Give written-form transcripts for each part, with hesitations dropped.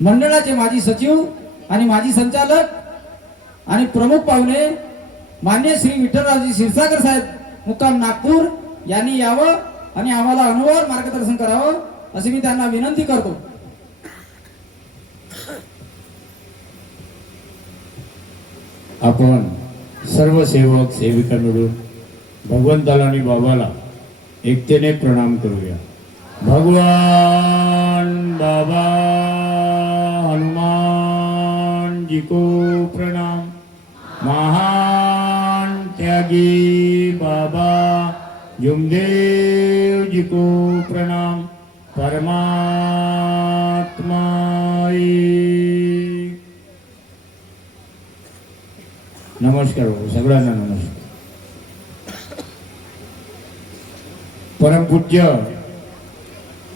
मंडळाचे माजी सचिव आणि माजी संचालक आणि प्रमुख पाहुणे मान्य श्री विठ्ठलरावजी क्षीरसागर साहेब मुक्काम नागपूर यांनी यावं आणि आम्हाला अनुभव मार्गदर्शन करावं अशी मी त्यांना विनंती करतो। आपण सर्व सेवक सेविका मिळून भगवंताला आणि बाबाला एकतेने प्रणाम करूया। भगवान बाबा हनुमान जी को प्रणाम। महान त्यागी बाबा जुमदेव जी को प्रणाम। परमात्मा नमस्कार हो सगळ्यांना नमस्कार। परमपूज्य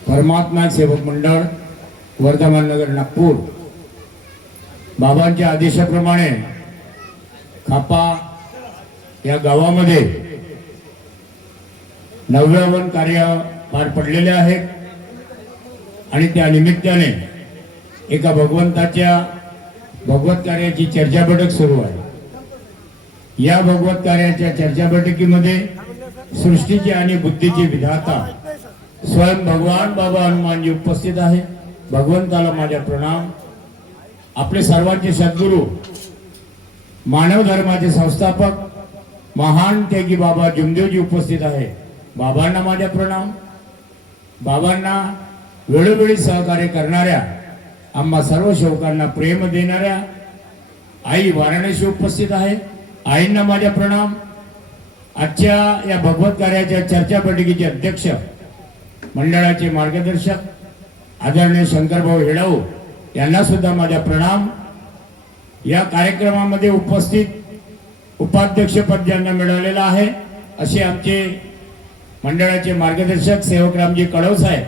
परमात्मा सेवक मंडळ वर्धमान नगर नागपूर बाबांच्या आदेशाप्रमाणे खापा या गावामध्ये नवव्यावन कार्य पार पडलेले आहेत आणि त्या निमित्ताने एका भगवत कार्याची चर्चा बैठक सुरू आहे। या भगवत कार्याच्या चर्चा बैठकीमध्ये सृष्टीचे आणि बुद्धीचे विधाता स्वयं भगवान बाबा हनुमानजी उपस्थित आहे। भगवंताला माझा प्रणाम। आपले सर्वांचे सद्गुरू मानव धर्माचे संस्थापक महान त्यागी बाबा जुमदेवजी उपस्थित आहे। बाबांना माझा प्रणाम। बाबांना वेळोवेळी सहकार्य करणाऱ्या आम्हा सर्व सेवकांना प्रेम देणाऱ्या आई वाराणसी उपस्थित आहे। आईंना माझा प्रणाम। आजच्या या भगवत कार्याच्या चर्चा बैठकीचे अध्यक्ष मंडळाचे मार्गदर्शक आदरणीय शंकरभाऊ हेडाऊ यांना सुद्धा माझा प्रणाम। या कार्यक्रमामध्ये उपस्थित उपाध्यक्षपद ज्यांना मिळालेलं आहे असे आमचे मंडळाचे मार्गदर्शक सेवकरामजी कडव साहेब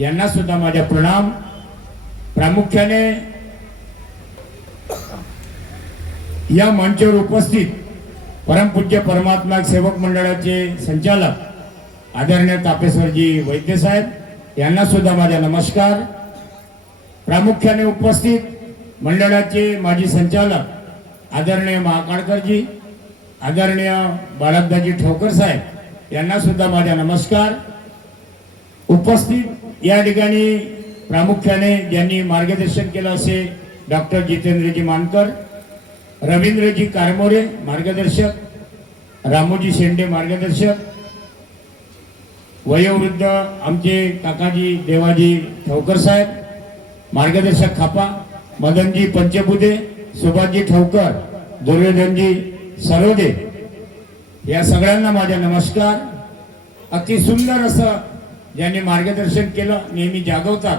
यांना सुद्धा माझा प्रणाम। प्रामुख्याने या मंचावर उपस्थित परमपूज्य परमात्मा सेवक मंडळाचे संचालक आदरणीय तापेश्वरजी वैद्य साहेब यांना सुद्धा माझा नमस्कार। प्रामुख्याने उपस्थित मंडळाचे माजी संचालक आदरणीय महाकाळकरजी आदरणीय बाळकदाजी ठोकर साहेब यांना सुद्धा माझा नमस्कार। उपस्थित या ठिकाणी प्रामुख्याने ज्यांनी मार्गदर्शन केलं असे डॉक्टर जितेंद्रजी मानकर, रवींद्रजी कारमोरे मार्गदर्शक, रामोजी शेंडे मार्गदर्शक, वयोवृद्ध आमचे काकाजी देवाजी ठवकर साहेब मार्गदर्शक खापा, मदनजी पंचबुधे, सुभाषजी ठवकर, दुर्योधनजी सरोदे या सगळ्यांना माझा नमस्कार। अति सुंदर असं ज्यांनी मार्गदर्शन केलं नेहमी जागवतात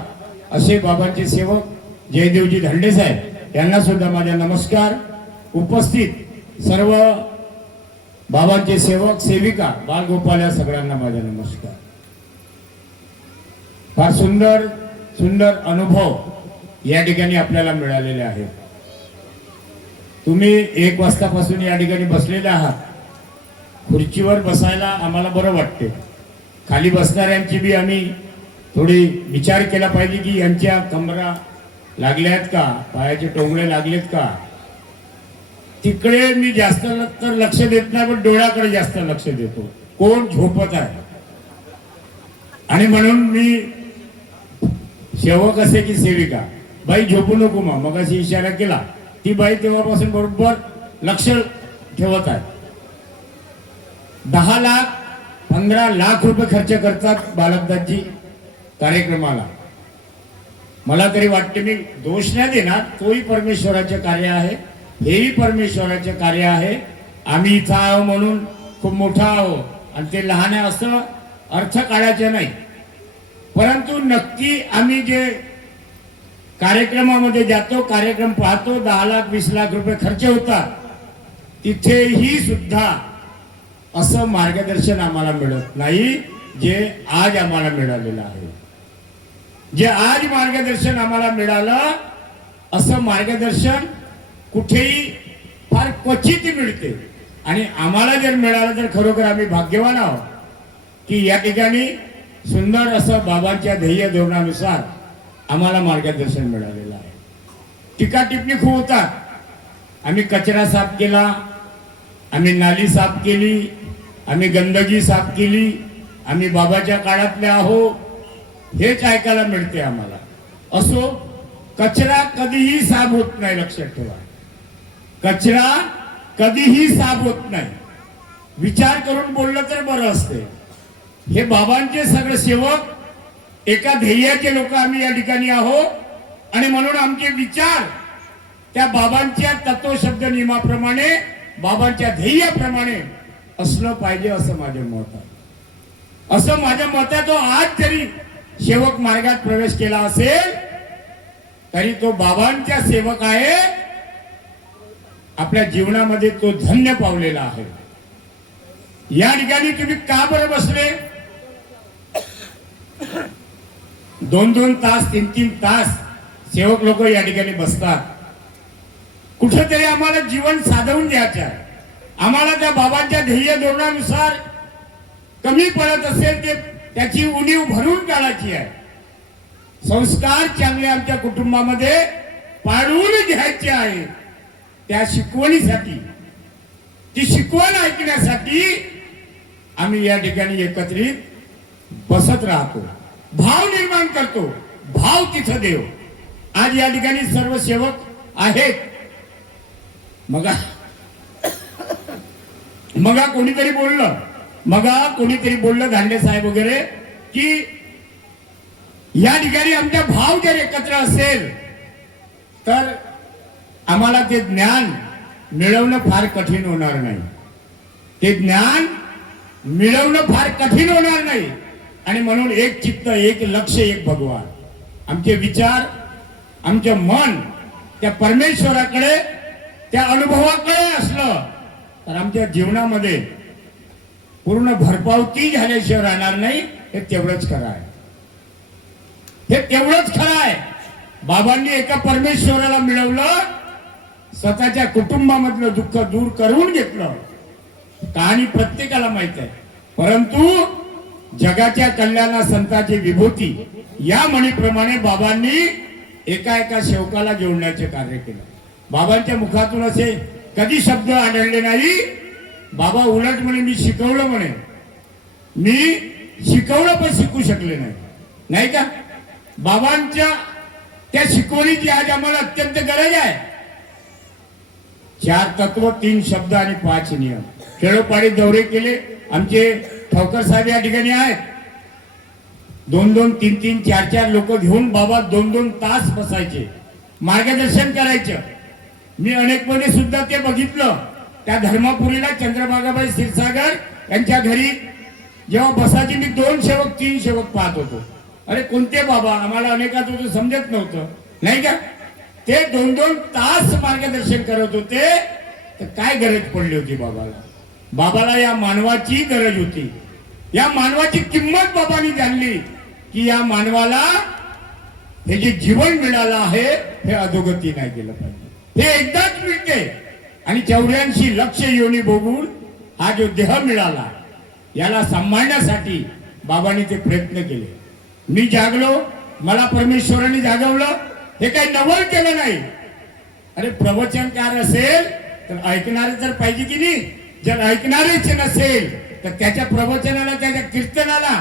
असे बाबांचे सेवक जयदेवजी धंडे साहेब यांना सुद्धा माझा नमस्कार। उपस्थित सर्व बाबांचे सेवक सेविका बालगोपाल या सगळ्यांना माझा नमस्कार। फार सुंदर सुंदर अनुभव या ठिकाणी आपल्याला मिळालेले आहेत। तुम्ही 1 वाजतापासून या ठिकाणी बसलेले आहात। खुर्चीवर बसायला आम्हाला बरं वाटते। खाली बसणाऱ्यांची बी आम्ही थोडी विचार केला पाहिजे की यांच्या कमरा लागल्यात का, पायाचे टोंगळे लागलेत का। तिकडे मी जास्त तर लक्ष देत नाही पण डोळ्याकडे जास्त लक्ष देतो कोण झोपत आहे। आणि म्हणून मी सेवक असे की सेविका बाई झोपू नको मग अशी इशारा केला ती बाई तेव्हापासून बरोबर लक्ष ठेवत आहे। 10 लाख 15 लाख रुपये खर्च करतात बालकदासजी कार्यक्रमाला। मला तरी वाटते मी दोष नाही देणार, तोही परमेश्वराचे कार्य आहे, हेही परमेश्वराचे कार्य आहे। आम्ही इथं आहो म्हणून खूप मोठा आहो आणि ते लहान आहे असं अर्थ काढायचे नाही। परंतु नक्की आम्ही जे कार्यक्रमामध्ये जातो, कार्यक्रम पाहतो, 10 लाख 20 लाख रुपये खर्च होतात, तिथेही सुद्धा असं मार्गदर्शन आम्हाला मिळत नाही जे आज आम्हाला मिळालेलं आहे। जे आज मार्गदर्शन आम्हाला मिळालं असं मार्गदर्शन कुठेही फार क्वचित मिळते आणि आम्हाला जर मिळालं तर खरोखर आम्ही भाग्यवान आहोत की या ठिकाणी सुंदर असं बाबांच्या ध्येय धोरणानुसार आम्हाला मार्गदर्शन मिळालेलं आहे. टीका टिप्पणी खूप होतात. आम्ही कचरा साफ केला, आम्ही नाली साफ केली, आम्ही गंदगी साफ केली, आम्ही बाबाच्या काळातले आहो, हेच ऐकायला मिळते आम्हाला. असो, कचरा कधीही साफ होत नाही, लक्षात ठेवा. कचरा कधीही साफ होत नाही. विचार करून बोललं तर बरं असते. हे बाबांचे सगळे सेवक, एका ध्येयाचे लोक आम्ही या ठिकाणी आहोत आणि म्हणून आमचे विचार त्या बाबांच्या तत्वशब्द नियमाप्रमाणे, बाबांच्या ध्येयाप्रमाणे असलं पाहिजे असं माझं मत आहे. असं माझं मत आहे. तो आज जरी सेवक मार्गात प्रवेश केला असेल तरी तो बाबांचा सेवक आहे. आपल्या जीवनामध्ये तो धन्य पावलेला आहे. या ठिकाणी तुम्ही का बरं बसले? 2-2 तास, 3-3 तास सेवक लोक या ठिकाणी बसतात. कुठेतरी आम्हाला जीवन साधवून द्यायचं आहे. आम्हाला त्या बाबांच्या ध्येय धोरणानुसार कमी पडत असेल ते त्याची उणीव भरून काढायची आहे. संस्कार चांगले आमच्या कुटुंबामध्ये पाडून घ्यायचे आहे. त्या शिकवणीसाठी, ती शिकवण ऐकण्यासाठी आम्ही या ठिकाणी एकत्रित बसत राहतो. भाव निर्माण करतो. भाव तिथं देव. आज या ठिकाणी सर्व सेवक आहेत. मगा कोणीतरी बोललं धांडे साहेब वगैरे की या ठिकाणी आमचा भाव जर एकत्र असेल तर आम्हाला ते ज्ञान मिळवणं फार कठीण होणार नाही. ते ज्ञान मिळवणं फार कठीण होणार नाही. आणि म्हणून एक चित्त, एक लक्ष, एक भगवान. आमचे विचार, आमचं मन त्या परमेश्वराकडे, त्या अनुभवाकडे असलं तर आमच्या जीवनामध्ये पूर्ण भरपावती झाल्याशिवाय राहणार नाही. हे तेवढंच खरं आहे. हे तेवढंच खरं आहे. बाबांनी एका परमेश्वराला मिळवलं, स्वतःच्या कुटुंबामधलं दुःख दूर करून घेतलं. कहाणी प्रत्येकाला माहित आहे. परंतु जगाच्या कल्याणा संताची विभूती या म्हणीप्रमाणे बाबांनी एका एका सेवकाला जोडण्याचे कार्य केलं. बाबांच्या मुखातून असे कधी शब्द आढळले नाही. बाबा उलट म्हणे मी शिकवलं, म्हणे मी शिकवलं पण शिकू शकले नाही. नाही का? बाबांच्या त्या शिकवणीची आज आम्हाला अत्यंत गरज आहे. 4 तत्व, 3 शब्द आणि 5 नियम. खेळोपाडी दौरे केले. आमचे ठावकर साहेब या ठिकाणी आहेत. 2-2, 3-3, 4-4 लोक घेऊन बाबा 2-2 तास बसायचे, मार्गदर्शन करायचं. मी अनेक मध्ये सुद्धा ते बघितलं. त्या धर्मापुरीला चंद्रभागाबाई क्षीरसागर यांच्या घरी जेव्हा बसायची, मी 2 सेवक 3 सेवक पाहत होतो. अरे कोणते बाबा, आम्हाला अनेकात समजत नव्हतं. नाही का? ते 2-2 तास मार्गदर्शन करत होते. तर काय गरज पडली होती बाबाला? बाबाला या मानवाची गरज होती. या मानवाची किंमत बाबांनी जाणली की या मानवाला हे जे जीवन मिळालं आहे हे अधोगती नाही केलं पाहिजे. हे एकदाच मिळते. आणि 84 लक्ष योनी भोगून हा जो देह मिळाला याला सांभाळण्यासाठी बाबांनी ते प्रयत्न केले. मी जागलो, मला परमेश्वराने जागवलं. हे काही नवल केलं नाही. अरे प्रवचनकार असेल तर ऐकणारे तर पाहिजे की नाही? जर ऐकणारेच नसेल तर त्याच्या प्रवचनाला, त्याच्या कीर्तनाला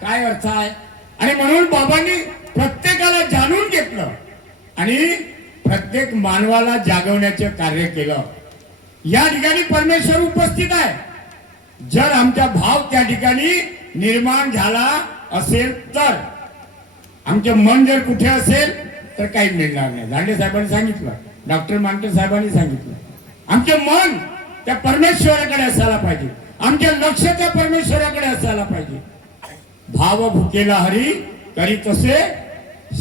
काय अर्थ आहे? आणि म्हणून बाबांनी प्रत्येकाला जाणून घेतलं आणि प्रत्येक मानवाला जागवण्याचे कार्य केलं. या ठिकाणी परमेश्वर उपस्थित आहे. जर आमचा भाव त्या ठिकाणी निर्माण झाला असेल तर, आमचं मन जर कुठे असेल तर काही मिळणार नाही. दांडे साहेबांनी सांगितलं, डॉक्टर मांडे साहेबांनी सांगितलं, आमचं मन त्या परमेश्वराकडे असायला पाहिजे. आमचे लक्ष त्या परमेश्वराकडे असायला पाहिजे. भाव भुकेला हरी करी तसे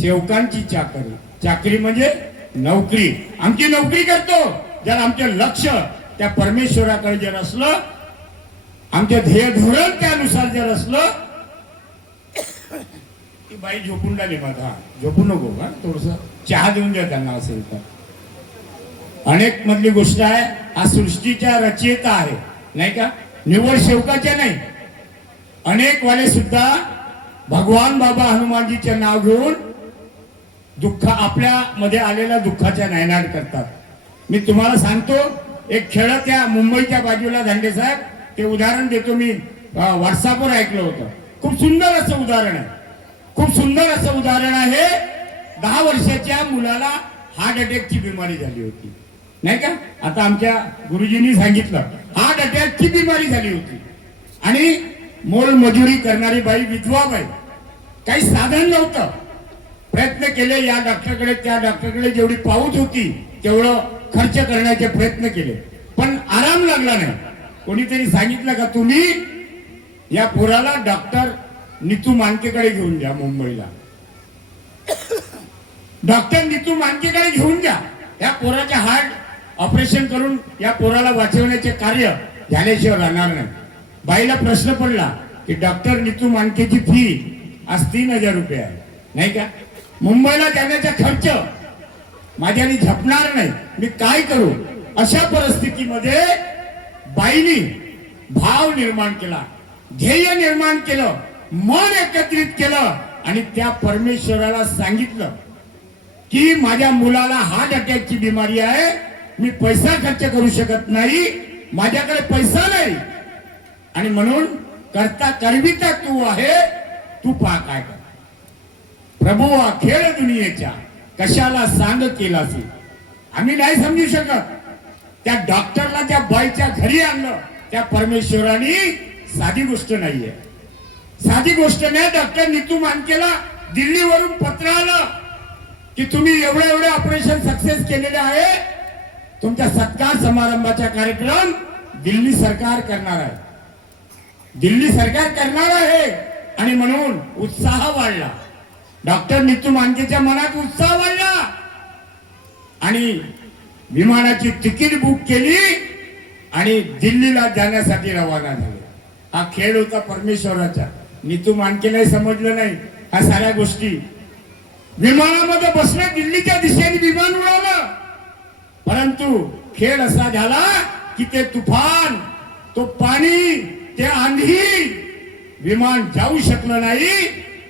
सेवकांची चाकरी. चाकरी म्हणजे नोकरी. आमची नोकरी करतो. जर आमचे लक्ष त्या परमेश्वराकडे जर असलं, आमचे ध्येय धोरण त्यानुसार जर असलं, ती बाई झोपून राहिली माझा, झोपू नको का, थोडस चहा देऊन द्या त्यांना असेल तर. अनेक मधली गोष्ट आहे. हा सृष्टीच्या रचयिता आहे, नाही का? निव्वळ सेवकाच्या नाही. अनेक वाले सुद्धा भगवान बाबा हनुमानजीचे नाव घेऊन दुःख आपल्या मध्ये आलेल्या दुःखाच्या नायनाट करतात. मी तुम्हाला सांगतो, एक खेळ त्या मुंबईच्या बाजूला धांडे साहेब, ते उदाहरण देतो. मी व्हॉट्सअपवर ऐकलं होतं. खूप सुंदर असं उदाहरण आहे. खूप सुंदर असं उदाहरण आहे. 10 वर्षाच्या मुलाला हार्ट अटॅकची बिमारी झाली होती, नाही का? आता आमच्या गुरुजींनी सांगितलं हार्ट अटॅकची बिमारी झाली होती. आणि मोलमजुरी करणारी बाई, विधवा बाई, काही साधन नव्हतं. प्रयत्न केले या डॉक्टरकडे त्या डॉक्टरकडे, जेवढी पाऊत होती तेवढं खर्च करण्याचे प्रयत्न केले, पण आराम लागला नाही. कोणीतरी सांगितलं का तुम्ही या पोराला डॉक्टर नीतू मानकेकडे घेऊन द्या मुंबईला. डॉक्टर नीतू मानकेकडे घेऊन द्या. या पोराच्या हार्ट ऑपरेशन करून या पोराला वाचवण्याचे कार्य झाल्याशिवाय राहणार नाही. बाईला प्रश्न पडला की डॉक्टर नीतू मानकेची फी आज 3000 रुपये आहे, नाही का? मुंबईला जाण्याचा खर्च माझ्याने झपणार नाही, मी काय करू? अशा परिस्थितीमध्ये बाईनी भाव निर्माण केला, ध्येय निर्माण केलं, मन एकत्रित केलं आणि त्या परमेश्वराला सांगितलं की माझ्या मुलाला हार्ट अटॅकची बिमारी आहे, मी पैसा खर्च करू शकत नाही, माझ्याकडे पैसा नाही, आणि म्हणून करता करविता तू आहे, तू पहा काय कर. प्रभू हा खेळ दुनियेच्या कशाला सांग केलासी. आम्ही नाही समजू शकत. त्या डॉक्टरला त्या बाईच्या घरी आणलं, त्या परमेश्वराने. साधी गोष्ट नाहीये, साधी गोष्ट नाही. डॉक्टर नीतू मानकेला दिल्लीवरून पत्र आलं की तुम्ही एवढे ऑपरेशन सक्सेस केलेले आहे, तुमच्या सत्कार समारंभाचा कार्यक्रम दिल्ली सरकार करणार आहे, दिल्ली सरकार करणार आहे. आणि म्हणून उत्साह वाढला. डॉक्टर नीतू मानकेच्या मनात उत्साह वाढला आणि विमानाची तिकीट बुक केली आणि दिल्लीला जाण्यासाठी रवाना झाले. हा खेळ होता परमेश्वराचा. नीतू मानकेलाही समजलं नाही ह्या साऱ्या गोष्टी. विमानामध्ये बसले, दिल्लीच्या दिशेने विमान उडवलं, परंतु खेळ असा झाला की ते तुफान, तो पाणी, ते आंधी, विमान जाऊ शकलं नाही.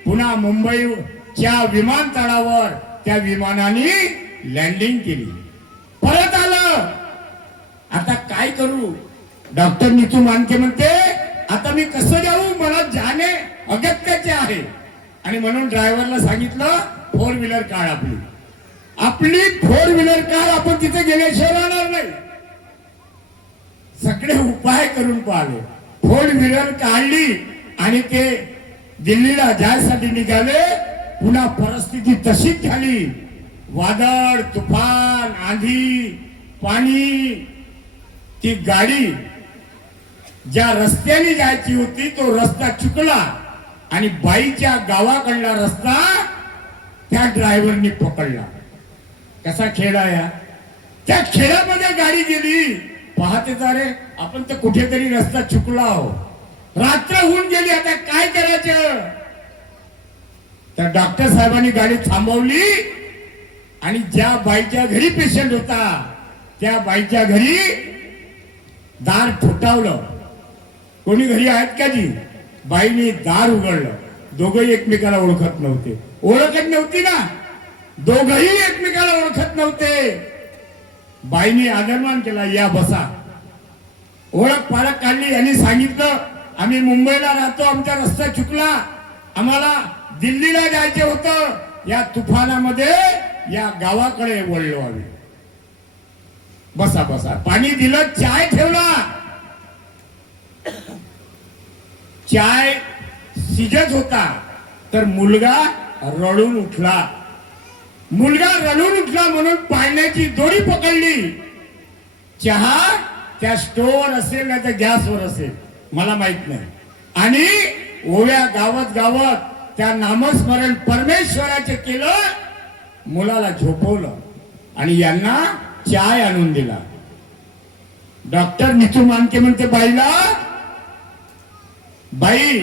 पुन्हा मुंबईच्या विमानतळावर त्या विमानाने लँडिंग केली, परत आलं. आता काय करू? डॉक्टर नीतू मानके म्हणते आता मी कसं जाऊ, मला जाणे अगत्याचे आहे. आणि म्हणून ड्रायव्हरला सांगितलं 4 व्हीलर काढ, आपली 4 व्हीलर कार, आपण तिथे गेल्याशिवाय राहणार नाही. सगळे उपाय करून पाहिले, 4 व्हीलर काढली आणि ते दिल्लीला जायसाठी निघाले. पुन्हा परिस्थिती तशीच झाली. वादळ, तुफान, आंधी, पाणी. ती गाडी ज्या रस्त्याने जायची होती तो रस्ता चुकला आणि बाईच्या गावाकडला रस्ता त्या ड्रायव्हरनी पकडला. कसा खेळ आहे? त्या खेळामध्ये गाडी गेली. पाहते रे आपण तर कुठेतरी रस्ता चुकला हो, रात्र होऊन गेली, आता काय करायचं? त्या डॉक्टर साहेबांनी गाडी थांबवली आणि ज्या बाईच्या घरी पेशंट होता त्या बाईच्या घरी दार ठोठावलं. कोणी घरी आहेत का जी? बाईने दार उघडलं. दोघंही एकमेकाला ओळखत नव्हते. ओळखत नव्हती ना, दोघंही एकमेकाला ओळखत नव्हते. बाईने आदरमान केला, या बसा. ओळख पालक काढली. यांनी सांगितलं आम्ही मुंबईला राहतो, आमचा रस्ता चुकला, आम्हाला दिल्लीला जायचे होतं, या तुफानामध्ये या गावाकडे वळलो आम्ही. बसा बसा. पाणी दिलं, चाय ठेवला. चाय शिजत होता तर मुलगा रडून उठला. मुलगा रडून उठला म्हणून पाण्याची दोरी पकडली. चहा त्या स्टोवर असेल ना तर गॅसवर असेल, मला माहित नाही. आणि ओव्या गावात गावात त्या नामस्मरण परमेश्वराचे केलं. मुलाला झोपवलं आणि यांना चाय आणून दिला. डॉक्टर नीतू मानके म्हणते बाईला, बाई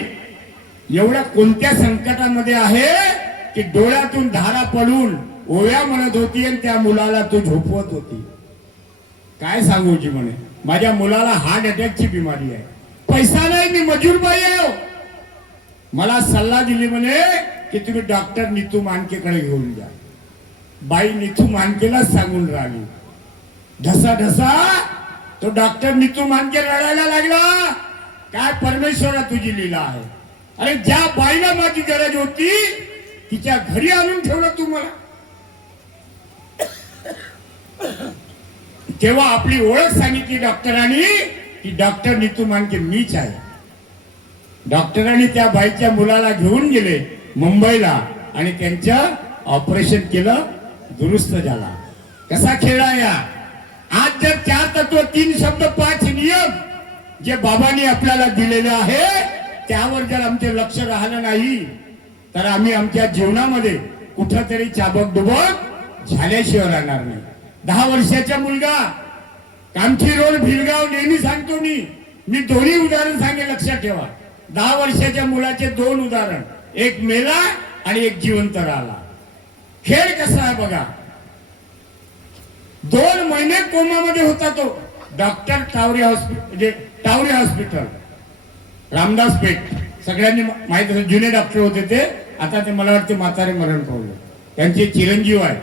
एवढ्या कोणत्या संकटामध्ये आहे की डोळ्यातून धारा पडून ओव्या म्हणत होती आणि त्या मुलाला तो झोपवत होती. काय सांगू जी म्हणे, माझ्या मुलाला हार्ट अटॅकची बिमारी आहे, पैसा नाही, मी मजूर बाई आहे. मला सल्ला दिली म्हणे की तुम्ही डॉक्टर नीतू मानकेकडे घेऊन जा. बाई निथू मानकेलाच सांगून राहिली. ढसा ढसा तो डॉक्टर निथू मानके रडायला लागला. काय परमेश्वरा तुझी लीला आहे. अरे ज्या बाईला माझी गरज होती तिच्या घरी आणून ठेवलं तू मला. तेव्हा आपली ओळख सांगितली डॉक्टरांनी की डॉक्टर नितू मानके मीच आहे. डॉक्टरांनी त्या बाईच्या मुलाला घेऊन गेले मुंबईला आणि त्यांचं ऑपरेशन केलं. दुरुस्त झाला. कसा खेळा या. आज जर 4 तत्व 3 शब्द 5 नियम जे बाबांनी आपल्याला दिलेले आहे त्यावर जर आमचे लक्ष राहिलं नाही तर आम्ही आमच्या जीवनामध्ये कुठंतरी चाबक डुबक झाल्याशिवाय राहणार नाही. 10 वर्षाचा मुलगा कामठी रोड भिलगाव नेहमी सांगतो मी दोन्ही उदाहरण सांगे लक्षात ठेवा. 10 वर्षाच्या मुलाचे 2 उदाहरण. एक मेला आणि एक जिवंत राहिला. खेळ कसा आहे बघा. 2 महिने कोमामध्ये होता तो. डॉक्टर टावरे हॉस्पिटल रामदास पेठ सगळ्यांनी माहित असेल. जुने डॉक्टर होते ते. आता ते मला वाटते म्हातारे मरण पावले. त्यांचे चिरंजीव आहे.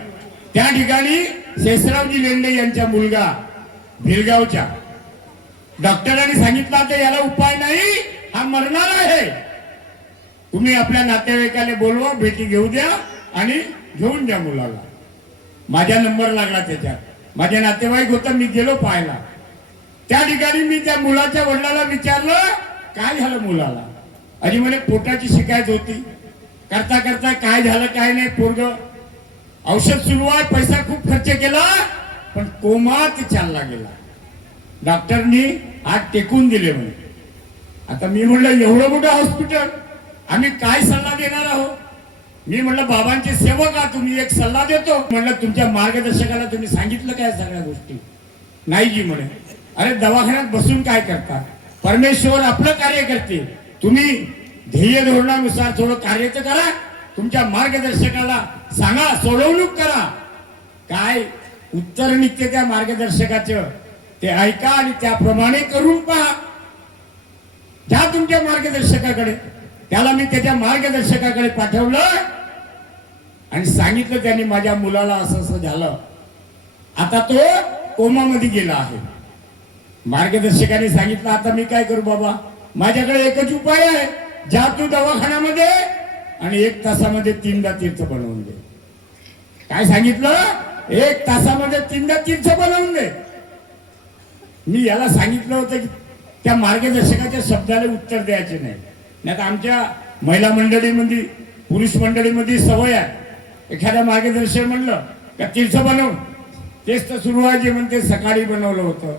त्या ठिकाणी शेषरावजी लेंडे यांचा मुलगा भिलगावच्या डॉक्टरांनी सांगितलं तर याला उपाय नाही, हा मरणार आहे. तुम्ही आपल्या नातेवाईकाला बोलवा, भेटी घेऊ द्या आणि घेऊन द्या मुलाला. माझा नंबर लागला त्याच्यात. माझ्या नातेवाईक होता. मी गेलो पाहायला. त्या ठिकाणी मी त्या मुलाच्या वडिलाला विचारलं काय झालं मुलाला. आणि म्हणे पोटाची शिकायत होती. करता करता काय झालं काय नाही. पोरग औषध सुरू आहे. पैसा खूप खर्च केला पण कोमात चालला गेला. डॉक्टरनी हात टेकून दिले म्हणे. आता मी म्हणलं एवढं मोठं हॉस्पिटल आम्ही काय सल्ला देणार आहोत. मी म्हणलं बाबांचे सेवक आहात तुम्ही, एक सल्ला देतो. म्हणलं तुमच्या मार्गदर्शकाला तुम्ही सांगितलं काय सगळ्या गोष्टी. नाही जी म्हणे. अरे दवाखान्यात बसून काय करता. परमेश्वर आपलं कार्य करते. तुम्ही ध्येय धोरणानुसार थोडं कार्य तर करा. तुमच्या मार्गदर्शकाला सांगा, सोडवणूक करा. काय उत्तर निघते त्या मार्गदर्शकाचं ते ऐका आणि त्याप्रमाणे करून पहा. त्या तुमच्या मार्गदर्शकाकडे. त्याला मी त्याच्या मार्गदर्शकाकडे पाठवलं आणि सांगितलं त्यांनी माझ्या मुलाला असं असं झालं. आता तो कोमामध्ये गेला आहे. मार्गदर्शकाने सांगितलं आता मी काय करू बाबा. माझ्याकडे एकच उपाय आहे. जा तू दवाखान्यामध्ये आणि 1 तासामध्ये 3दा तीर्थ बनवून दे. काय सांगितलं. 1 तासामध्ये 3दा तीर्थ बनवून दे. मी याला सांगितलं होतं की त्या मार्गदर्शकाच्या शब्दाला उत्तर द्यायचे नाही. नाही तर आमच्या महिला मंडळीमध्ये पुरुष मंडळीमध्ये सवय आहे. एखाद्या मार्गदर्शन म्हणलं का तीर्थ बनव, तेच तर सुरू आहे. जे म्हणते सकाळी बनवलं होतं,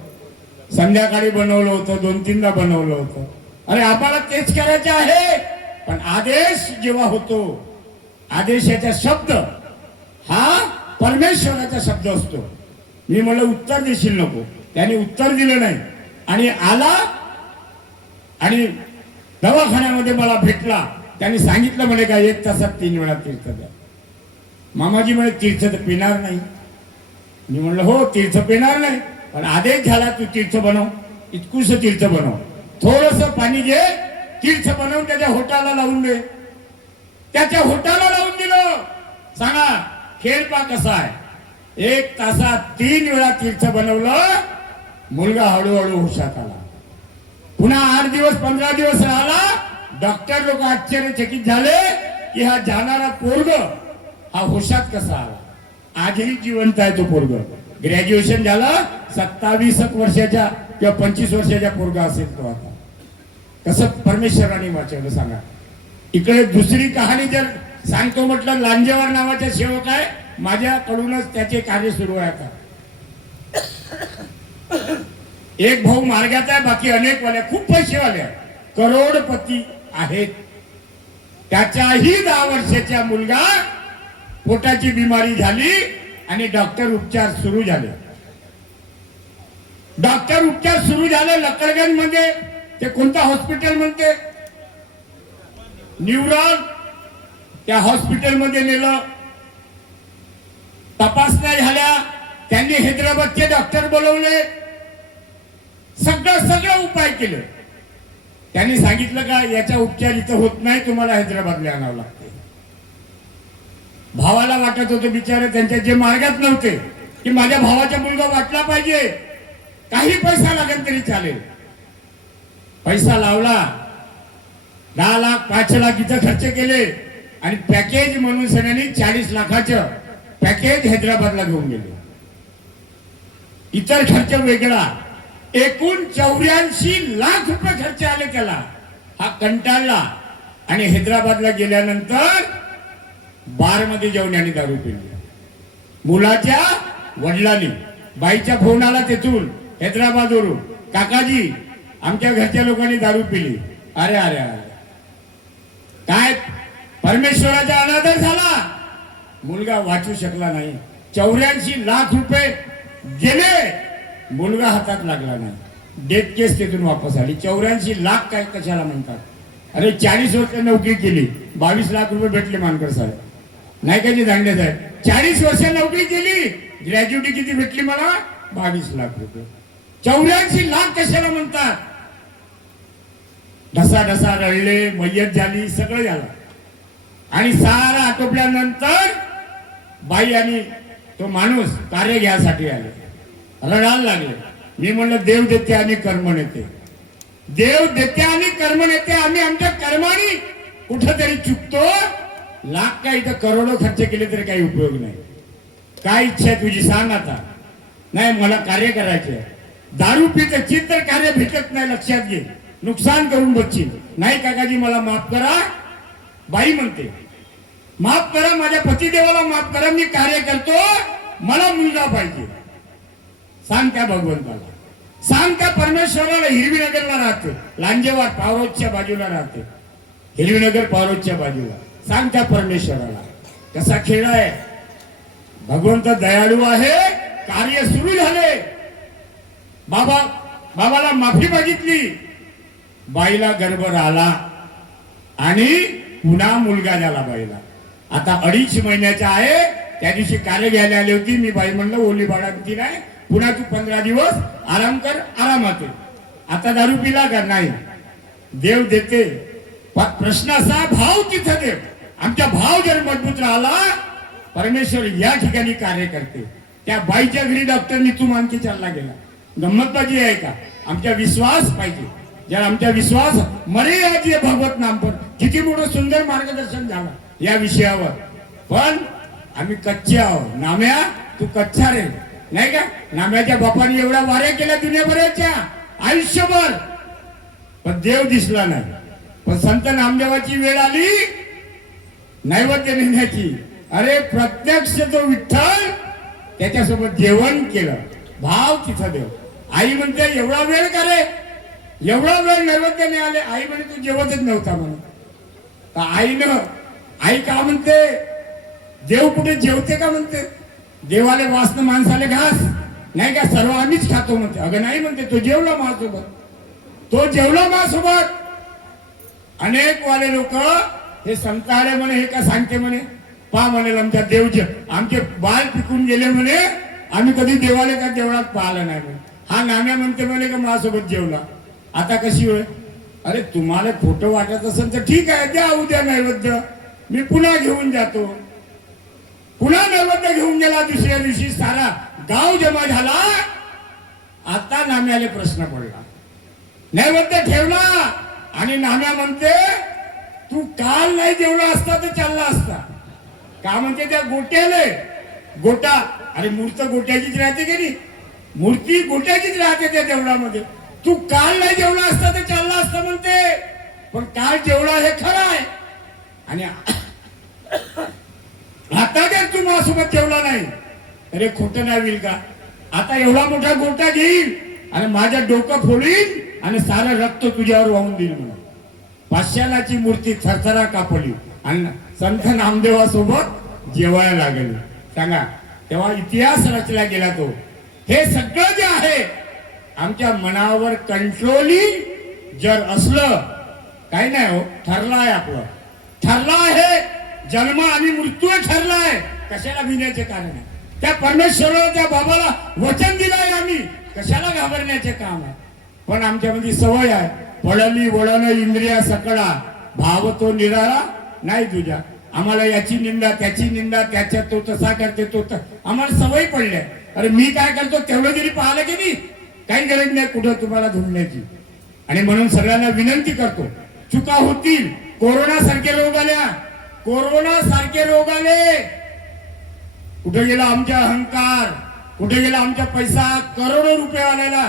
संध्याकाळी बनवलं होतं, 2-3दा बनवलं होतं. अरे आम्हाला तेच करायचं आहे. पण आदेश जेव्हा होतो, आदेशाचा शब्द हा परमेश्वराचा शब्द असतो. मी म्हणलं उत्तर देशील नको. त्याने उत्तर दिलं नाही आणि आला आणि दवाखान्यामध्ये मला भेटला. त्यांनी सांगितलं म्हणे का 1 तासात 3 वेळा तीर्थ द्या. मामाजी म्हणे तीर्थ तर पिणार नाही. मी म्हणलं हो तीर्थ पिणार नाही पण आदेश झाला तू तीर्थ बनव. इतकुस तीर्थ बनव. थोडस पाणी घे, तीर्थ बनवून त्याच्या होटाला लावून दे. त्याच्या होटाला लावून दिलं. सांगा खेळ पा कसा आहे. 1 तासात 3 वेळा तीर्थ बनवलं. मुलगा हळूहळू हुशात आला. पुन्हा 8 दिवस 15 दिवस राहिला. डॉक्टर लोक आश्चर्यचकित झाले की हा जाणारा पोरग हा हुशात कसा आला. आजही जिवंत आहे तो पोरग. ग्रॅज्युएशन झालं. 27 वर्षाच्या किंवा 25 वर्षाच्या पोरगा असेल तो. आता कसं परमेश्वराने वाचवलं सांगा. इकडे दुसरी कहाणी जर सांगतो म्हटलं. लांजेवार नावाचा सेवक आहे. माझ्याकडूनच त्याचे कार्य सुरू आहे. आता एक भाऊ मार्गात आहे, बाकी अनेक वाले खूप पैसेवाले आहेत, करोडपती आहेत. त्याच्याही 10 वर्षाचा मुलगा पोटाची बिमारी झाली आणि डॉक्टर उपचार सुरू झाले. डॉक्टर उपचार सुरू झाले लकडगंज मध्ये. ते कोणतं हॉस्पिटल म्हणते न्यूरॉन. त्या हॉस्पिटल मध्ये नेलं. तपासण्या झाल्या. त्यांनी हैदराबादचे डॉक्टर बोलवले. सगळं उपाय केले. त्यांनी सांगितलं का याचा उपचार इथं होत नाही, तुम्हाला हैदराबादला आणावं लागते. भावाला वाटत होते बिचारे त्यांच्या जे मार्गात नव्हते की माझ्या भावाचा मुलगा वाटला पाहिजे, काही पैसा लागेल तरी चालेल. पैसा लावला, 10 लाख 5 लाख इथं खर्च केले आणि पॅकेज म्हणून सगळ्यांनी 40 लाखाचं पॅकेज हैदराबादला घेऊन गेले. इतर खर्च वेगळा, एकूण 84 लाख रुपये खर्च आले त्याला. हा कंटाळला आणि हैदराबादला गेल्यानंतर बारमध्ये जाऊन यांनी दारू पिली. मुलाच्या वडिलांनी, बाईच्या फोन आला तिथून हैदराबादवरून, काकाजी आमच्या घरच्या लोकांनी दारू पिली. अरे अरे अरे, काय परमेश्वराचा अनादर झाला. मुलगा वाचू शकला नाही. 84 लाख रुपये गेले, मुलगा हातात लागला नाही. डेथ केस तिथून वापस आली. 84 लाख काय कशाला म्हणतात. अरे 40 वर्ष नोकरी केली, 22 लाख रुपये भेटले मानकर साहेब, नाही का जी दांडे साहेब. 40 वर्ष नोकरी केली, ग्रॅज्युटी किती भेटली मला? 22 लाख रुपये. 84 लाख कशाला म्हणतात. ढसा ढसा रडले, मय्यत झाली, सगळं झालं. आणि सारा आटोपल्यानंतर बाई आणि तो माणूस कार्य घ्यासाठी आले, रडायला लागले. मी म्हणलं देव देते आणि कर्म नेते, देव देते आणि कर्म नेते. आम्ही आमच्या कर्माने कुठंतरी चुकतो. लाख काय इथं करोडो खर्च केले तरी काही उपयोग नाही. काय इच्छा आहे तुझी सांग आता. नाही मला कार्य करायचे. दारू पित चित्र कार्य भेटत नाही, लक्षात घे. नुकसान करून बसशील. नाही काकाजी मला माफ करा. बाई म्हणते माफ करा, माझ्या पतिदेवाला माफ करा, मी कार्य करतो, मला मुलगा पाहिजे. सांग त्या भगवंताला, सांग त्या परमेश्वराला. हिरवीनगरला राहते, लांजेवाड पावरोजच्या बाजूला राहते, हिरवीनगर पावरोजच्या बाजूला. सांग त्या परमेश्वराला. कसा खेळ आहे. भगवंत दयाळू आहे. कार्य सुरू झाले. बाबाला माफी मागितली, बाईला गर्भ आला आणि पुन्हा मुलगा झाला बाईला. आता 2.5 महिन्याचा आहे. त्या दिवशी कार्य घ्यायला आली होती. मी बाई म्हणलं ओली बाळांती नाही, पुन्हा तू 15 दिवस आराम कर, आरामात. आता दारू पिला का? नाही. देव देते. प्रश्न असा, भाव तिथं देव. आमचा भाव जर मजबूत राहिला, परमेश्वर या ठिकाणी कार्य करते. त्या बाईच्या घरी डॉक्टरनी तू मानकी चालला गेला. गंमत बाजी आहे का? आमचा विश्वास पाहिजे. जर आमचा विश्वास मरे याची भगवत नाम पर, किती मोठं सुंदर मार्गदर्शन झालं या विषयावर. पण आम्ही कच्चे आहोत. नाम्या तू कच्चा रे, नाही का? नाम्याच्या बापाने एवढ्या वाऱ्या केल्या दुनियाभराच्या आयुष्यभर, पण देव दिसला नाही. पण संत नामदेवाची वेळ आली नैवेद्य नेण्याची. अरे प्रत्यक्ष तो विठ्ठल त्याच्यासोबत जेवण केलं. भाव तिथं देव. आई म्हणते एवढा वेळ करे, एवढा वेळ नैवेद्य नाही आले. आई म्हणे तू जेवतच नव्हता म्हणून. आई का म्हणते देव कुठे जेवते का म्हणते. देवाले वासनं माणसाले घास, नाही का? सर्व आम्हीच खातो म्हणते. अगं नाही म्हणते, तो जेवला माझ्यासोबत, तो जेवला माझ्यासोबत. अनेक वाले लोक हे संत आले म्हणे, हे का सांगते म्हणे, पा म्हणेल आमच्या देवचे आमचे बाल पिकून गेले म्हणे, आम्ही कधी देवाले त्या देवळात पाहिलं नाही म्हणे. हा नाम्या म्हणते म्हणे का माझ्यासोबत जेवला. आता कशी वेळ. अरे तुम्हाला खोटं वाटत असेल तर ठीक आहे, द्या उद्या नैवेद्य, मी पुन्हा घेऊन जातो. पुन्हा नैवेद्य घेऊन गेला. दुसऱ्या दिवशी सारा गाव जमा झाला. आता नाम्याले प्रश्न पडला. नैवेद्य ठेवला आणि नाम्या म्हणते तू काल नाही जेवला असता तर चालला असता. का म्हणते त्या गोट्याले. गोटा, अरे मूर्त गोट्याचीच राहते की नाही, मूर्ती गोट्याचीच राहते त्या देवळामध्ये. तू काल नाही जेवला असता तर चालला असता म्हणते, पण काल जेवला हे खरं आहे. आणि आता जर तू माझ्यासोबत जेवला नाही, अरे खोटं नाही होईल का? आता एवढा मोठा गोटा घेईल आणि माझ्या डोकं फोडील आणि सारं रक्त तुझ्यावर वाहून देईल म्हणून. पाषाणाची मूर्ती थरथरा कापली आणि संत नामदेवासोबत जेवायला लागली. सांगा, तेव्हा इतिहास रचला गेला तो. हे सगळं जे आहे आमच्या मनावर कंट्रोलिंग जर असलं, काही नाही हो, ठरलं आहे आपलं, ठरलं आहे. जन्म आणि मृत्यू ठरला आहे. कशाला भिण्याचे कारण आहे. त्या परमेश्वराला, त्या बाबाला वचन दिलं आहे आम्ही, कशाला घाबरण्याचे काम आहे. पण आमच्यामध्ये सवय आहे, पडली वळण इंद्रिया सकळा, भाव तो निराळा नाही तुझ्या. आम्हाला याची निंदा त्याची निंदा, त्याच्या तो तसा करते तो आम्हाला सवय पडल्या. अरे मी काय करतो तेवढं जरी पाहिलं की नाही, काही गरज नाही कुठं तुम्हाला धुंडण्याची. आणि म्हणून सगळ्यांना विनंती करतो, चुका होतील. कोरोना सारखे रोग आल्या, कोरोना सारखे रोग आले. कुठे गेला आमचा अहंकार, कुठे गेला आमचा पैसा? करोडो रुपये आलेला,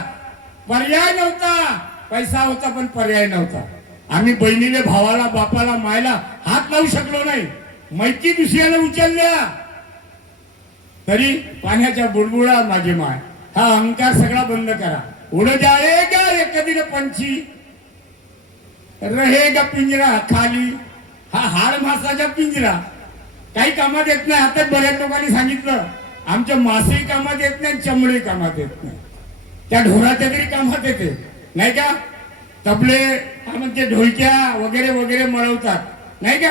पर्याय नव्हता. पैसा होता पण पर्याय नव्हता. आम्ही बहिणीने, भावाला, बापाला, मायला हात लावू शकलो नाही. मैत्री दुसऱ्याने उचलल्या तरी पाण्याच्या बुडबुडा माझे माय. हा अहंकार सगळा बंद करा. उड जाएगा एक दिन पंछी, रहेगा पिंजरा खाली. हा हाड मासाचा पिंजरा काही कामात येत नाही. आता बऱ्याच लोकांनी सांगितलं आमच्या मासे कामात येत नाही, चमडे कामात येत नाही. त्या ढोराच्या तरी कामात येते नाही का? तबले म्हणजे ढोलक्या वगैरे वगैरे मळवतात नाही का?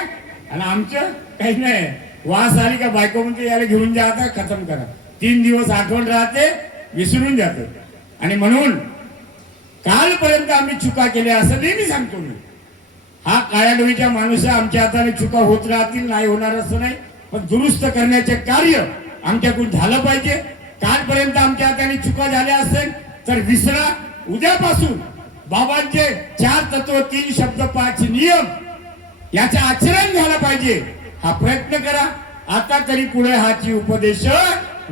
आणि आमचं काही नाही. वास आली का बायको म्हणते याला घेऊन जा, आता खतम करा. 3 दिवस आठवण राहते, विसरून जाते. आणि म्हणून कालपर्यंत आम्ही चुका केल्या असं नेहमी सांगतो मी. हा काळ्या डोळीचा माणूस आहे. आमच्या हाताने चुका होत राहतील, नाही होणार असं नाही, पण दुरुस्त करण्याचे कार्य आमच्याकडून झालं पाहिजे. कालपर्यंत आमच्या हाताने चुका झाल्या असेल तर विसरा. उद्यापासून बाबांचे 4 तत्व, 3 शब्द, 5 नियम याचं आचरण झालं पाहिजे. हा प्रयत्न करा. आता तरी पुढे हाची उपदेश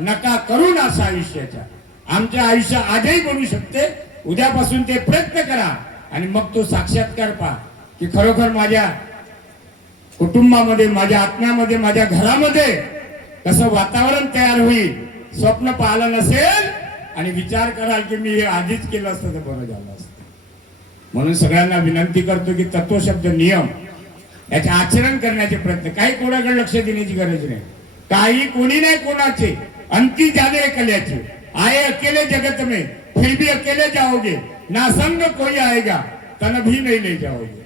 नका करून असा आयुष्याच्या. आमच्या आयुष्य आजही बनू शकते. उद्यापासून ते प्रयत्न करा आणि मग तो साक्षात्कार पहा की खरोखर माझ्या कुटुंबामध्ये, माझ्या आत्म्यामध्ये, माझ्या घरामध्ये कसं वातावरण तयार होईल. स्वप्न पाहिलं नसेल आणि विचार कराल की मी हे आधीच केलं असतं तर बरं झालं असतं. म्हणून सगळ्यांना विनंती करतो की तत्वशब्द नियम याचे आचरण करण्याचे प्रयत्न. काही कोणाकडे लक्ष देण्याची गरज नाही. काही कोणी नाही कोणाचे. अंती जाने कल्याचे आए अकेले जगत में, फिर भी अकेले जाओगे, ना संग कोई आएगा, तन भी नहीं ले जाओगे.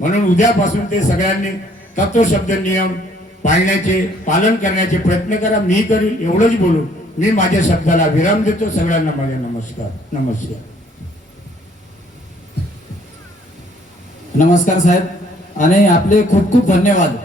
म्हणून उद्यापासून ते सगळ्यांनी तत्वशब्द नियम पाळण्याचे, पालन करण्याचे प्रयत्न करा. मी करीन एवढंच बोलून मी माझ्या शब्दाला विराम देतो. सगळ्यांना माझे नमस्कार. नमस्कार. नमस्कार साहेब, आणि आपले खूप खूप धन्यवाद.